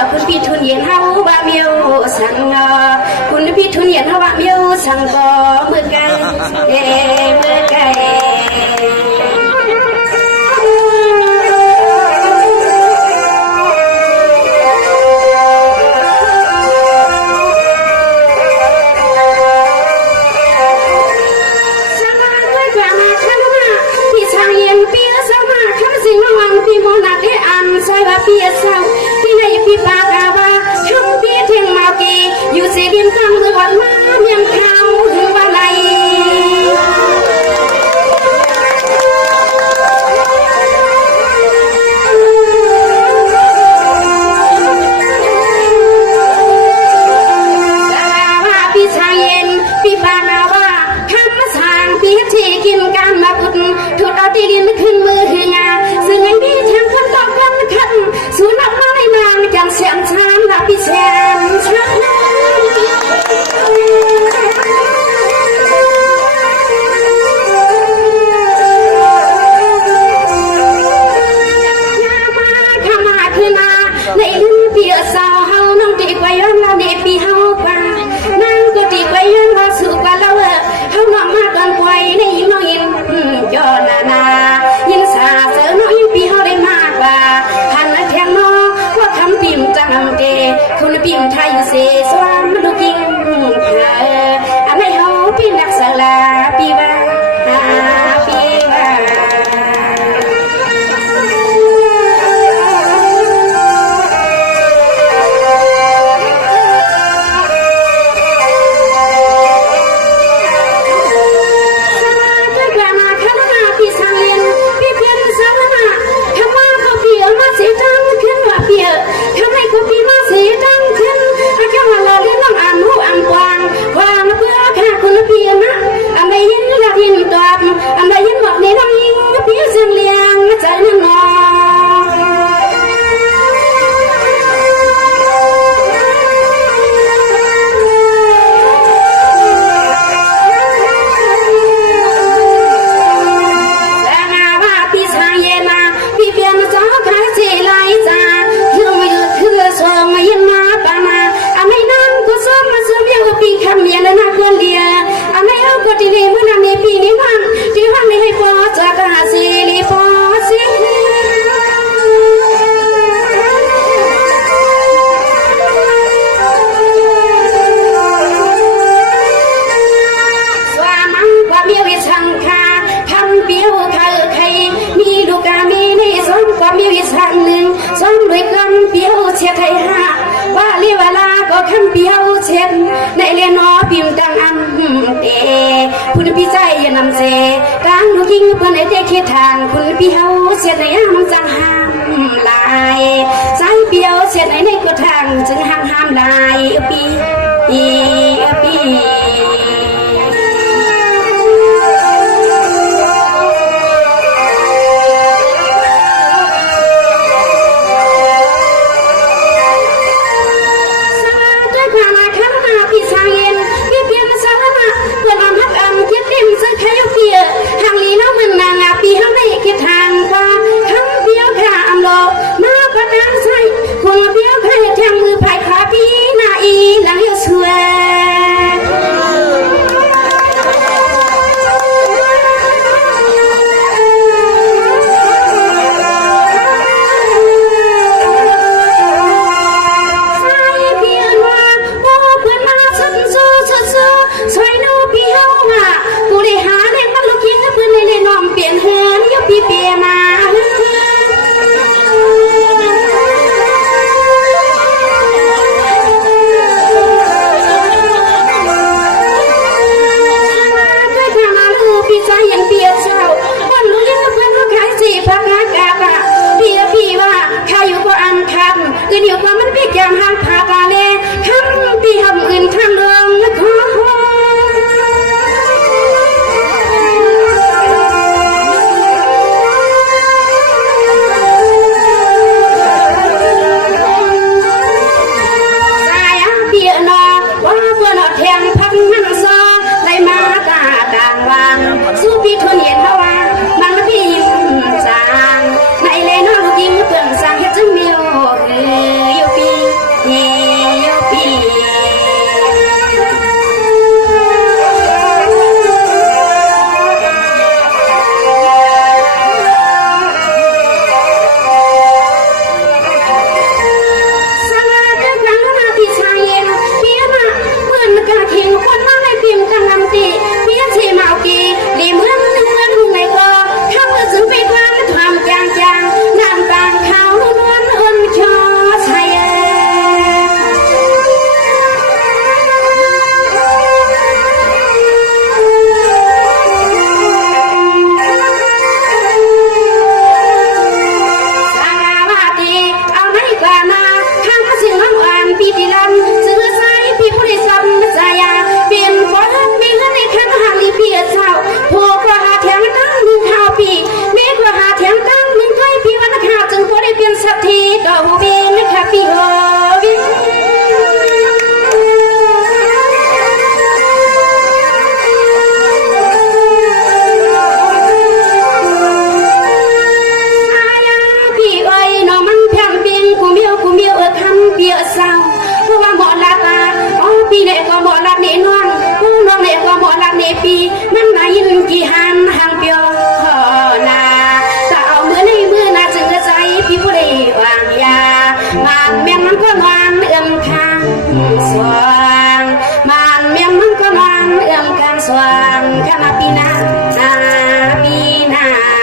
ยวคุณพี่ทุนเย็นเฮาว่าเมียวสังคุณพี่ทุนเย็นเฮาว่าเมียวสังก็เมื่อไก่เมื่อไก่พี่โมนาได้อ่านใช่ว่าพี่เศร้าที่ไหนพี่ปากาว่าทำพี่เท่งมากีอยู่เสียดินกลางเมืองมาเมียงคำถึงว่าไรว่าพี่ชายเย็นพี่ปากาว่าทำมาสางพี่ที่กินกันมาอุดถูกเอาที่ดินขึ้นมือถึงงาซึ่งไอ้พี่ทำคนต่อกันขันสูนับมาในนางจังเสียงชานลาพี่แชมชักในลิ้นเปียสาวเฮาน้องตีกว่าย้อนเราเด็กปีเฮากว่านางก็ตีกว่าย้อนเราสู่กว่าเราเฮาน้องมาก่อนกวยในยิ้มน้องยินย้อนนายินสาเสือน้องยินปีเฮาได้มากกว่าหันแทงน้องว่าคำปิ่มจังเกคนปิ่มไทยเสสวามลูกยิงอันไหนเฮาปิ่มนักสลาปีว่าปีว่าคำเปียวเช็ดในเรียนอพิมพ์ดังอันเตคุณพี่ใจยันนำเสกลางดูยิ่งเพื่อนไอเด็กคิดทางคุณพี่เฮาเช็ดในย่ามจังห้ามลายสายเปียวเช็ดในกดทางจึงห้ามลายปีปีเดี๋ยวว่ามันพี่แกมห้างพาตาเล่คำพี่หำอื่นคำเรื่องและขอสู้พี่ทุนเย็นเท่าว่ามันละพี่ยิ้มจางในเลนอลูกยิ้มเปลืองจางเฮ็ดจังเมียวอยู่ปี ก็หูบินค่ะพี่โหบินพี่เอ้ยน้องมันแพงเบียงกูเมียวคำเบียเศร้าเพราะว่าหมอลาตาอ๋อพี่เนี่ยก็หมอลาเนี่ยนอนผู้น้องเนี่ยก็หมอลาเนี่ยปีมันมายินกี่หันห่างเปียวนาแต่เอามือในมือนาจึงจะใจพี่ผู้ใดวางยามันเมียงมันก็วางเอื้อมคางสว่างมันเมียงมันก็วางเอื้อมคางสว่างขณะปีนาปีนา ส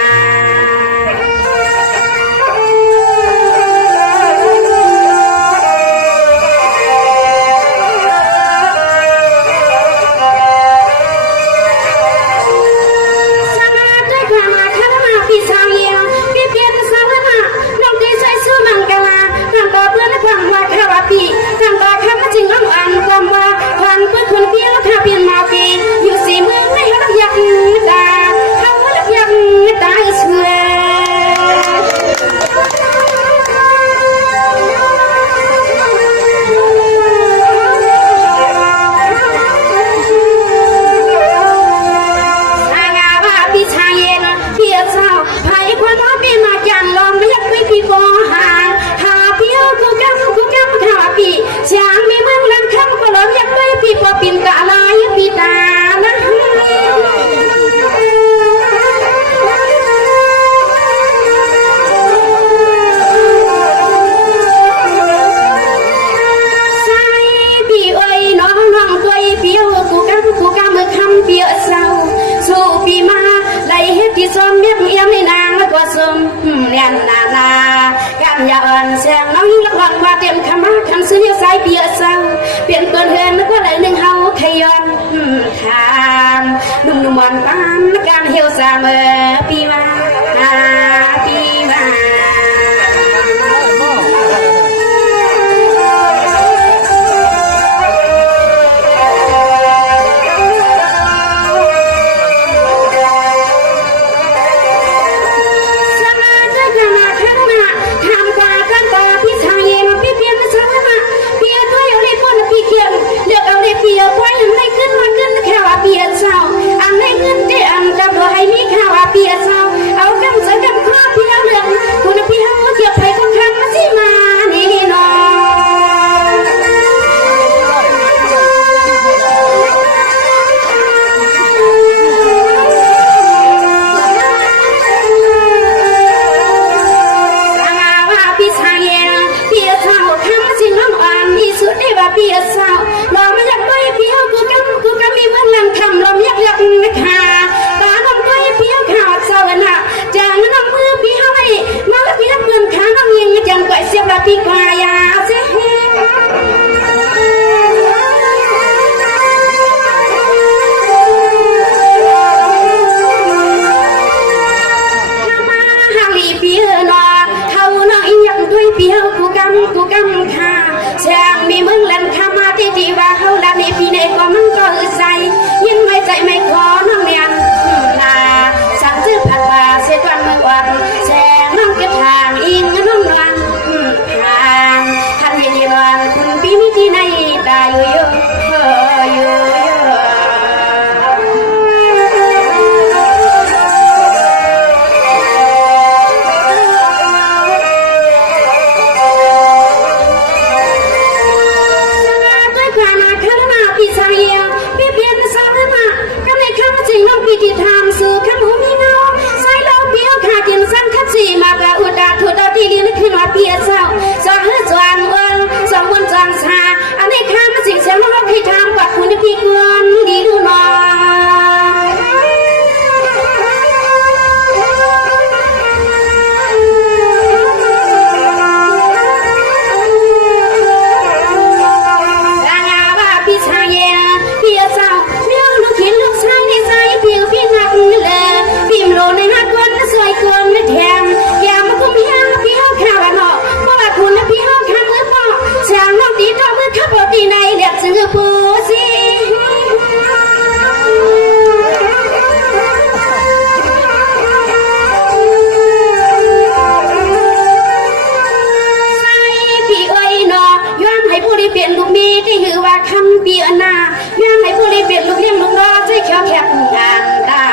คำปีอนาแม่ให้ผู้รีเป็นลูกเลี้ยงลูกรอใจเขียวแขกงานตา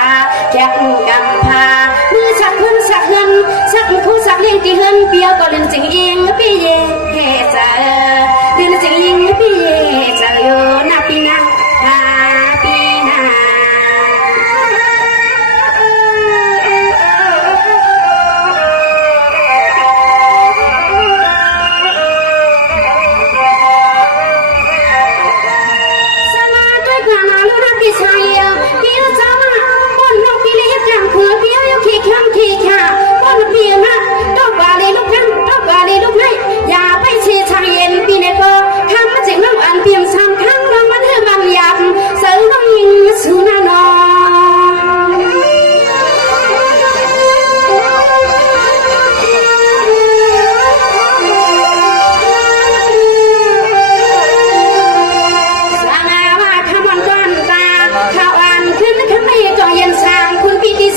แขกกำพามือสักคนสักเงินสักคู่สักเลี้ยงตีเฮินเปียวก็เล่นจริงเองปีเย่จะเล่นจริงเองปีเย่จะโยนาปีนาปีนาพี่ชายพี่ละจ้าบนนกพี่เลี้ยงจังคือพี่เอาขี้ข้างขี้ขาบนพี่นะต้องบาลีลูกนั่งต้องบาลีลูกไหนอย่าไปเชียร์ชายเย็นพี่เนี่ยก็ข้ามมาเจ็งน้ำอันเพียงสามครั้งน้องมันเธอบางหยาบเสือน้องยิงสูนานอ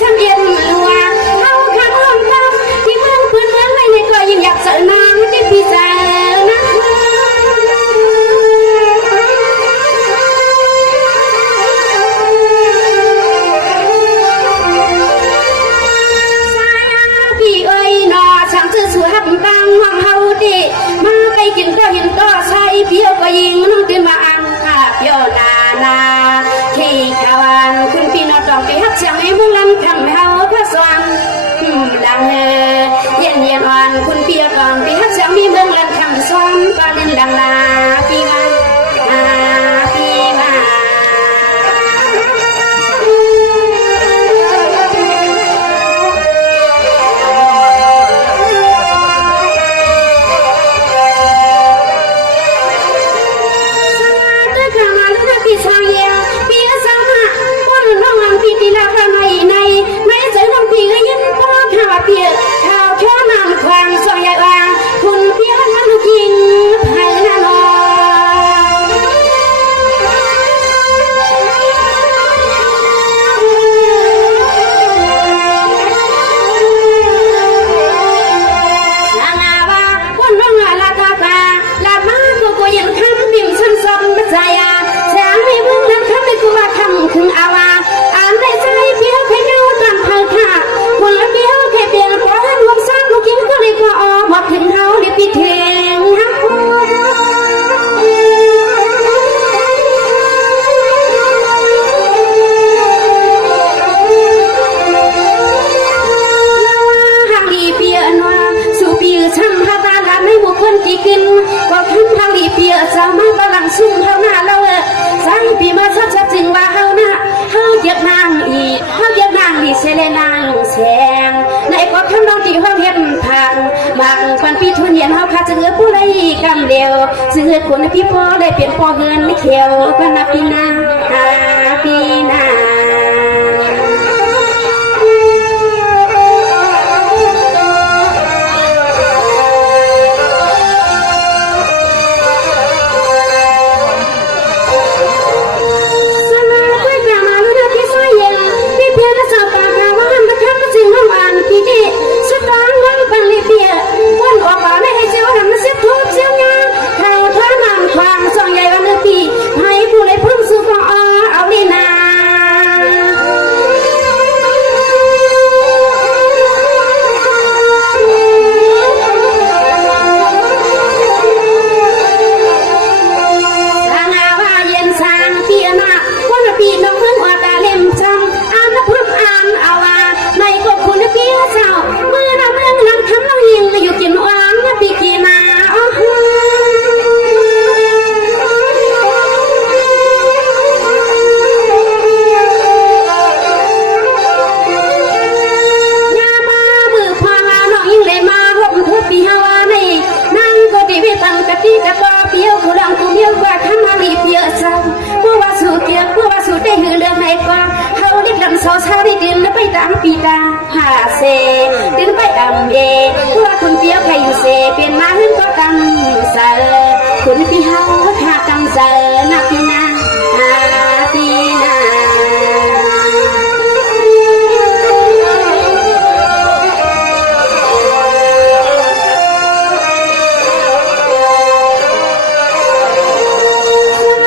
ฉันเย็นลัวเอาคำอ้อมคำที่เมืองพื้นเมืองไม่ในก็ยิ่งอยากเจอน้องที่พี่เจอนะพี่เอ้ยนอช่างสวยหับตังห้องเฮาดิมาไปกินก็เห็นก็ใส่เพียวก็ยิงน้องตื่นมาอันเพียวนาที่ขวันคุณพี่นอต้องไปหักเสียงให้เมืองลำคำเฮาพระสวรรค์ดังเย็นอ่อนคุณพี่ก่อนไปหักเสียงมีเมืองลำคำซ้อมก็เล่นดังลาพี่มาพี่มาพี่ชายพี่สาวมาบนน้องพี่ตีลาพระในใจน้องพี่ก็ยิ้มพ่อข้าวเปียข้าวแค่น้ำควางซอยใหญ่วางคุณพี่มันลูกยิงไผ่น่านอลาว่าบนน้องลาตาลามาก็ยังคำบิ่มซ้ำๆมาใจไม่เพิ่งนั้นคำไม่กลัวคำถึงอาวาอ่านได้ใจเพียวแค่เงาตันพังค่ะคนละเพียวแค่เปลี่ยนเพราะรวมสร้างลูกยิ้มก็เลยพอบอกถึงเฮาได้ปิดเทงฮักฮักดีเปียนัวสู่ปีช้ำฮาตาลาไม่บุคคลที่กินก็ขึ้นทางดีเปียสาวมาบาลังซุ่มเฮาหน้าเราสายปีมาชัดจึงว่าเฮานะเฮาเก็บนางอีกเฮาเก็บนางดีเสเลนางแสงในก็คำน้องที่ห้องเฮ็ดทางมักปันปีทุนเย็นเฮาขาดจะเงือผู้ใดกำเดียวซื้อคนพี่พ่อได้เปลี่ยนพ่อเงินไม่เขียวกันนับปีนาปีนาปีตาหาเซดึงไปดำเยว่าคุณเปียวใครอยู่เซเปลี่ยนมาขึ้นก็กำเสคุณพี่เฮาหากำเสนักปีนาปีนาส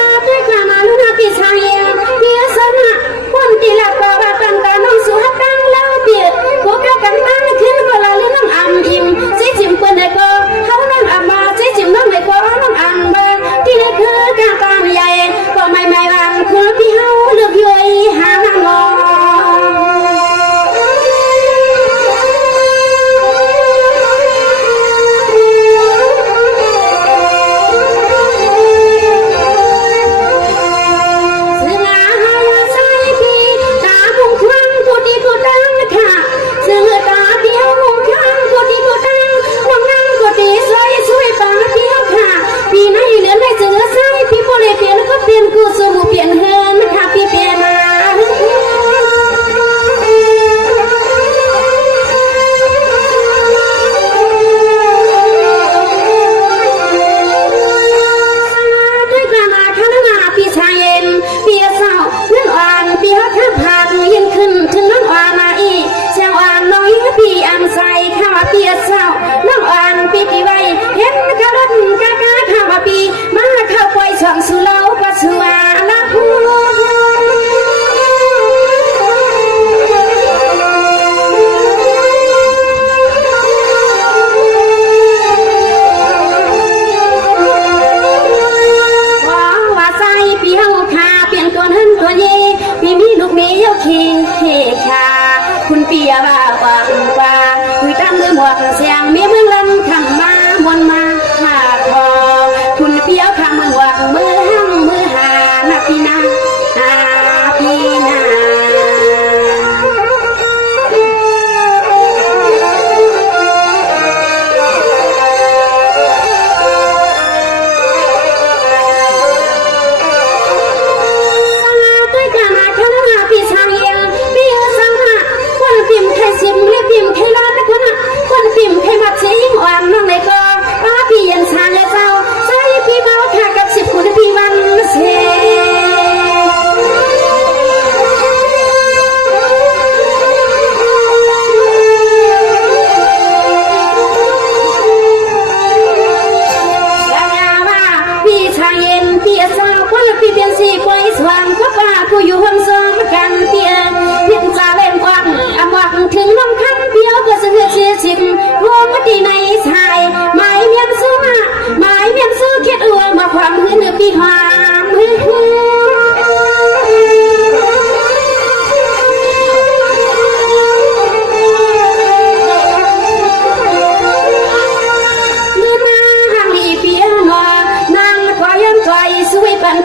างก็ป่ากูอยู่ห้องซ้อมกันเตียงเพียงจะเล่นวังอำวังถึงน้ำคันเดียวก็เสือเชียชิมหัวมัดีในชายหมายเมียนซื้อมาหมายเมียนซื้อเข็ดอัวมาความหื้อเนื้อปีหามหื้อ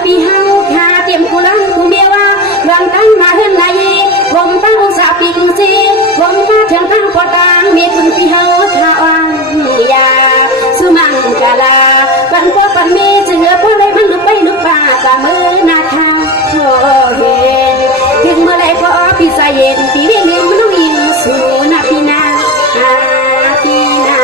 ปีเฮาขาเตรียมกุลังกูเมียว่ารังตั้งมาเฮือนนายผมตั้งองศาปีกซีผมมาเถียงตั้งปอดางมีคุณปีเฮาขาอ่างยาสุมังกาลาปันปอปันมีจึงเอพอเลยมันลุกไปลุกป่าตามือนาคาโอเห็นถึงเมื่อไรพอปีใจเย็นปีเรียนเรียนมันต้องยิงสู่นาปีนาปีนา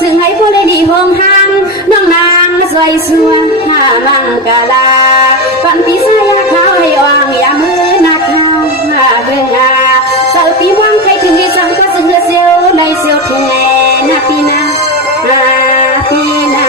ซึ่งให้พวกเลยดีห้องห้างน้องนางสวยสวยหาลังกาลาปันปีสายาเขาให้วางยามือนาคาหาเรื่องเสาปีวังใครถึงที่สังก็ซึ่งเสียวในเสียวถึงแน่นาปีนาปีนา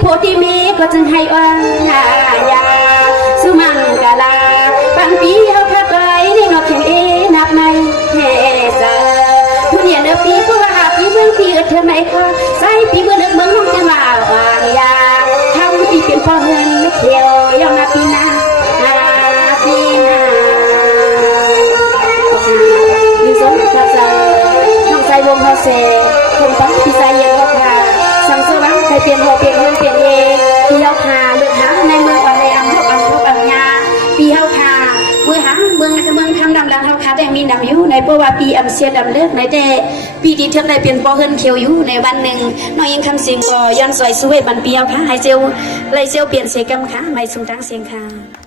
โพธิเมก็จึงให้ว่ายาสุมังกาลาปันปีเอาทักไว้ในนอกแข่งนับในเทเซอทุเรียนเดือปีพวกอาปีเมืองปีเธอไม่ค่ะใส่ปีเมืองเมืองน้องจะมาวางยาทำปีเป็นพ่อเงินไม่เขียวยาวนาปีนาปีนายิ่งสมกับใจน้องใจวงเขาเสคงต้องปีใจเยอะค่ะสังสารใครเปลี่ยนหัวเปลี่ยนเงินเปลี่ยนเยปีเฮาคาเลือกหาในเมืองอะไรอันทบอันยาปีเฮาคาเมื่อหาเมืองทำดำลังเฮาคาแต่มีดำอยู่ในเพราะว่าปีอัมเสียดำเลิกในแต่ปีที่เท่าไรเปลี่ยนปอเฮินเขียวอยู่ในวันหนึ่งน้อยยังคำเสียงก็ย้อนสวยสวยบันปีเฮาคาให้เซลไรเซลเปลี่ยนเสียกรรมค่ะไม่สมตั้งเสียงค่ะ